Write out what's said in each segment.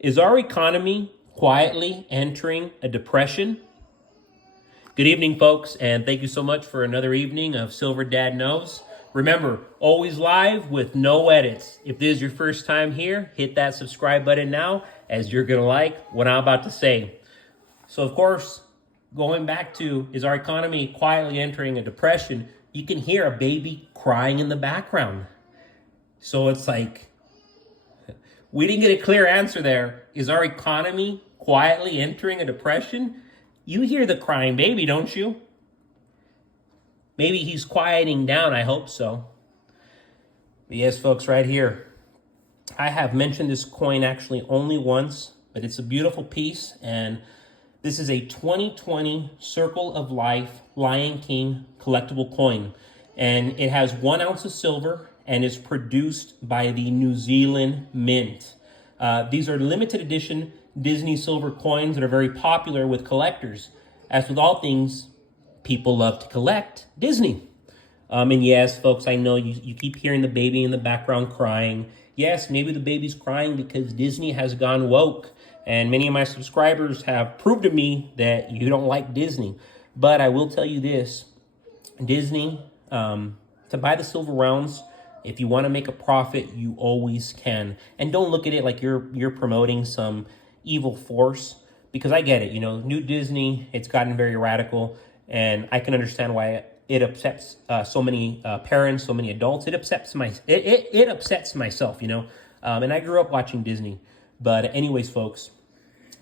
Is our economy quietly entering a depression? Good evening, folks, and thank you so much for another evening of Silver Dad Knows. Remember, always live with no edits. If this is your first time here, hit that subscribe button now, as you're going to like what I'm about to say. So, of course, going back to, is our economy quietly entering a depression? You can hear a baby crying in the background. So it's like, we didn't get a clear answer there. Is our economy quietly entering a depression? You hear the crying baby, don't you? Maybe he's quieting down. I hope so. But yes, folks, right here. I have mentioned this coin actually only once, but it's a beautiful piece. And this is a 2020 Circle of Life Lion King collectible coin. And it has 1 ounce of silver and is produced by the New Zealand Mint. These are limited edition Disney silver coins that are very popular with collectors. As with all things, people love to collect Disney. And yes, folks, I know you keep hearing the baby in the background crying. Yes, maybe the baby's crying because Disney has gone woke. And many of my subscribers have proved to me that you don't like Disney. But I will tell you this, Disney, to buy the silver rounds, if you want to make a profit, you always can. And don't look at it like you're promoting some evil force, because I get it. You know, New Disney, it's gotten very radical, and I can understand why it upsets so many parents, so many adults. It upsets it upsets myself, you know. And I grew up watching Disney. But anyways, folks,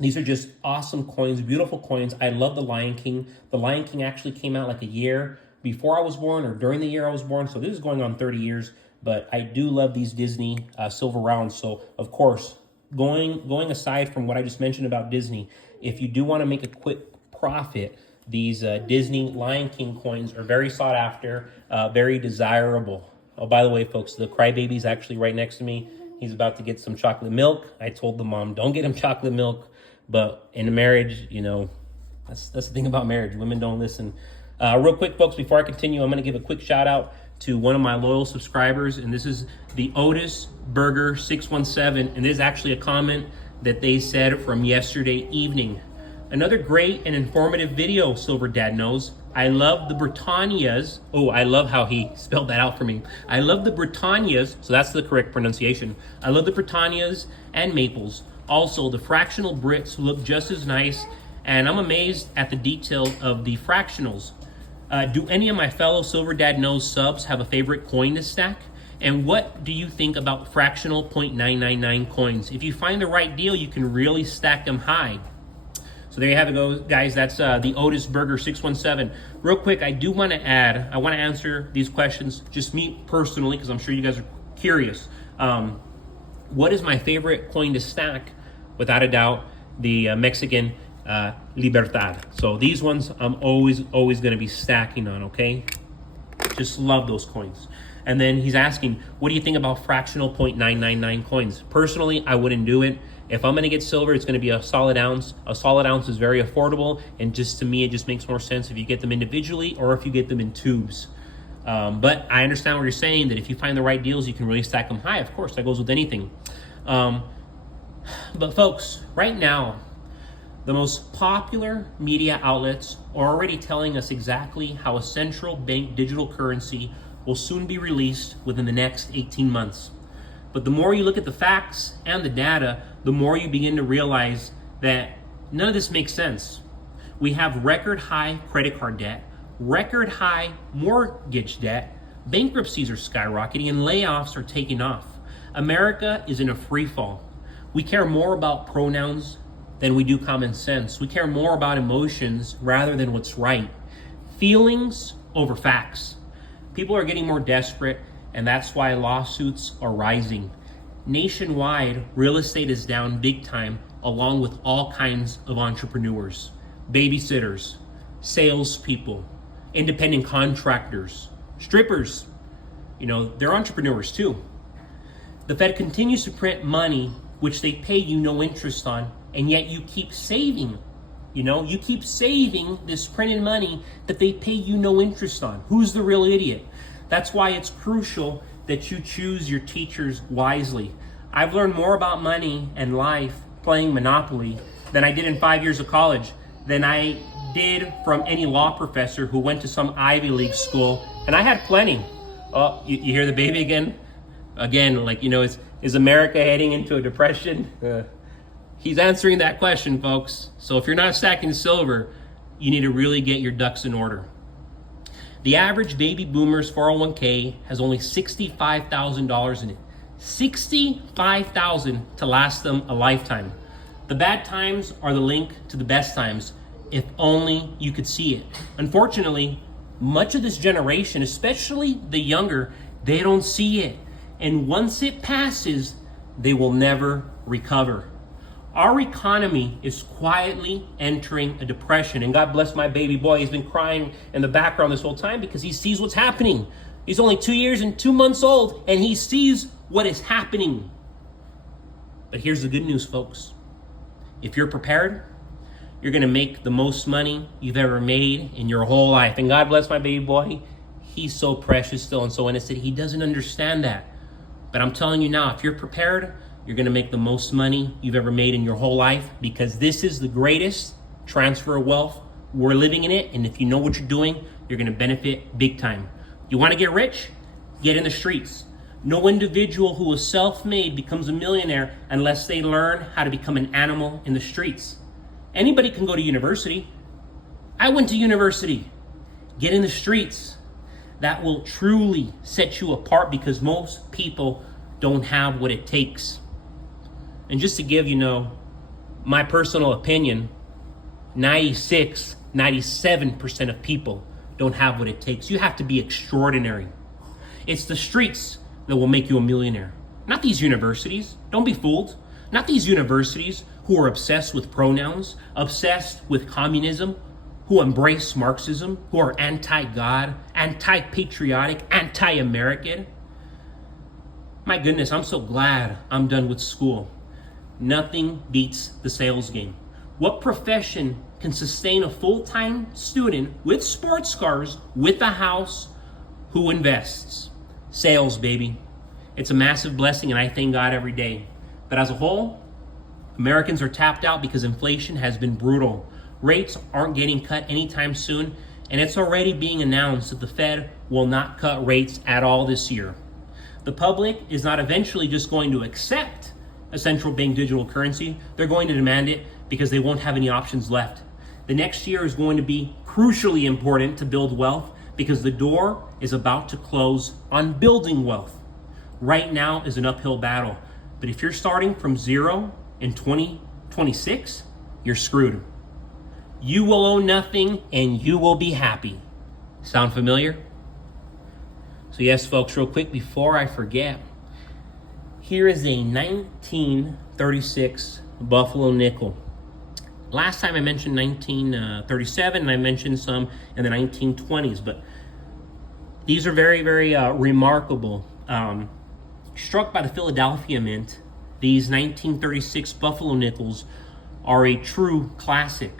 these are just awesome coins, beautiful coins. I love the Lion King. The Lion King actually came out like a year before I was born or during the year I was born. So this is going on 30 years. But I do love these Disney silver rounds. So, of course, going aside from what I just mentioned about Disney, if you do want to make a quick profit, these Disney Lion King coins are very sought after, very desirable. Oh, by the way, folks, the crybaby's actually right next to me. He's about to get some chocolate milk. I told the mom, don't get him chocolate milk. But in a marriage, you know, that's the thing about marriage. Women don't listen. Real quick, folks, before I continue, I'm going to give a quick shout out to one of my loyal subscribers, and this is the Otis Burger 617, and this is actually a comment that they said from yesterday evening. Another great and informative video, Silver Dad Knows. I love the Britannias. Oh, I love how he spelled that out for me. I love the Britannias, so that's the correct pronunciation. I love the Britannias and Maples. Also, the fractional Brits look just as nice, and I'm amazed at the detail of the fractionals. Do any of my fellow Silver Dad Knows subs have a favorite coin to stack? And what do you think about fractional 0.999 coins? If you find the right deal, you can really stack them high. So there you have it, guys. That's the Otis Burger 617. Real quick, I do want to add, I want to answer these questions, just me personally, because I'm sure you guys are curious. What is my favorite coin to stack? Without a doubt, the Mexican Libertad. So these ones I'm always going to be stacking on, okay? Just love those coins. And then he's asking, what do you think about fractional 0.999 coins? Personally, I wouldn't do it. If I'm going to get silver, it's going to be a solid ounce. A solid ounce is very affordable, and just to me, it just makes more sense if you get them individually or if you get them in tubes. But I understand what you're saying, that if you find the right deals, you can really stack them high. Of course, that goes with anything. But folks, right now, the most popular media outlets are already telling us exactly how a central bank digital currency will soon be released within the next 18 months. But the more you look at the facts and the data, the more you begin to realize that none of this makes sense. We have record high credit card debt, record high mortgage debt, bankruptcies are skyrocketing, and layoffs are taking off. America is in a free fall. We care more about pronouns than we do common sense. We care more about emotions rather than what's right. Feelings over facts. People are getting more desperate, and that's why lawsuits are rising. Nationwide, real estate is down big time, along with all kinds of entrepreneurs, babysitters, salespeople, independent contractors, strippers. You know, they're entrepreneurs too. The Fed continues to print money, which they pay you no interest on, and yet you keep saving. You know, you keep saving this printed money that they pay you no interest on. Who's the real idiot? That's why it's crucial that you choose your teachers wisely. I've learned more about money and life playing Monopoly than I did in 5 years of college, than I did from any law professor who went to some Ivy League school, and I had plenty. Oh, you hear the baby again? Again, like, is America heading into a depression? He's answering that question, folks. So if you're not stacking silver, you need to really get your ducks in order. The average baby boomer's 401k has only $65,000 in it. $65,000 to last them a lifetime. The bad times are the link to the best times, if only you could see it. Unfortunately, much of this generation, especially the younger, they don't see it. And once it passes, they will never recover. Our economy is quietly entering a depression. And God bless my baby boy. He's been crying in the background this whole time because he sees what's happening. He's only 2 years and 2 months old, and he sees what is happening. But here's the good news, folks. If you're prepared, you're going to make the most money you've ever made in your whole life. And God bless my baby boy. He's so precious still and so innocent. He doesn't understand that. But I'm telling you now, if you're prepared, you're going to make the most money you've ever made in your whole life, because this is the greatest transfer of wealth. We're living in it. And if you know what you're doing, you're going to benefit big time. You want to get rich? Get in the streets. No individual who is self-made becomes a millionaire unless they learn how to become an animal in the streets. Anybody can go to university. I went to university. Get in the streets. That will truly set you apart, because most people don't have what it takes. And just to give, my personal opinion, 97% of people don't have what it takes. You have to be extraordinary. It's the streets that will make you a millionaire. Not these universities. Don't be fooled. Not these universities who are obsessed with pronouns, obsessed with communism, who embrace Marxism, who are anti-God, anti-patriotic, anti-American. My goodness, I'm so glad I'm done with school. Nothing beats the sales game. What profession can sustain a full-time student with sports cars, with a house, who invests? Sales, baby. It's a massive blessing, and I thank God every day. But as a whole, Americans are tapped out because inflation has been brutal. Rates aren't getting cut anytime soon, and it's already being announced that the Fed will not cut rates at all this year. The public is not eventually just going to accept a central bank digital currency. They're going to demand it because they won't have any options left. The next year is going to be crucially important to build wealth, because the door is about to close on building wealth. Right now is an uphill battle. But if you're starting from zero in 2026, you're screwed. You will own nothing and you will be happy. Sound familiar? So yes, folks, real quick before I forget, here is a 1936 Buffalo nickel. Last time I mentioned 1937, and I mentioned some in the 1920s, but these are very, very remarkable. Struck by the Philadelphia Mint, these 1936 Buffalo nickels are a true classic.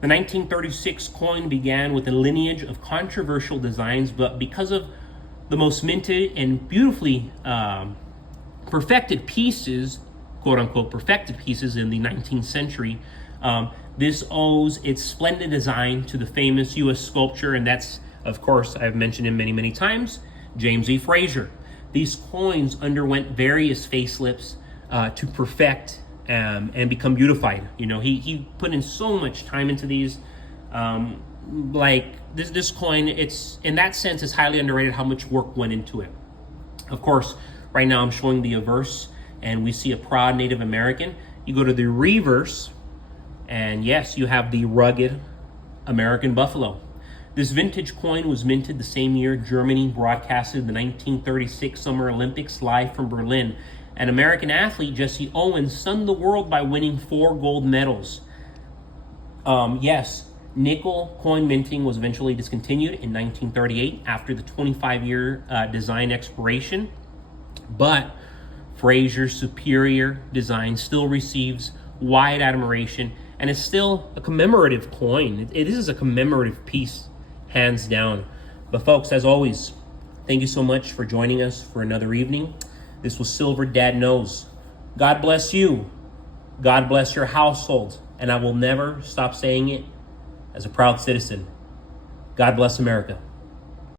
The 1936 coin began with a lineage of controversial designs, but because of the most minted and beautifully perfected pieces, quote unquote perfected pieces in the 19th century, this owes its splendid design to the famous U.S. sculptor, and that's, of course, I've mentioned him many, many times, James E. Frazier. These coins underwent various facelifts to perfect and become beautified. He put in so much time into these. Like this coin, it's in that sense, it's highly underrated how much work went into it. Of course, right now I'm showing the averse, and we see a proud Native American. You go to the reverse, and yes, you have the rugged American buffalo. This vintage coin was minted the same year Germany broadcasted the 1936 Summer Olympics live from Berlin. An American athlete, Jesse Owens, stunned the world by winning 4 gold medals. Yes, nickel coin minting was eventually discontinued in 1938 after the 25-year design expiration, but Frazier's superior design still receives wide admiration and is still a commemorative coin. It is a commemorative piece, hands down. But folks, as always, thank you so much for joining us for another evening. This was Silver Dad Knows. God bless you, God bless your households. And I will never stop saying it as a proud citizen. God bless America.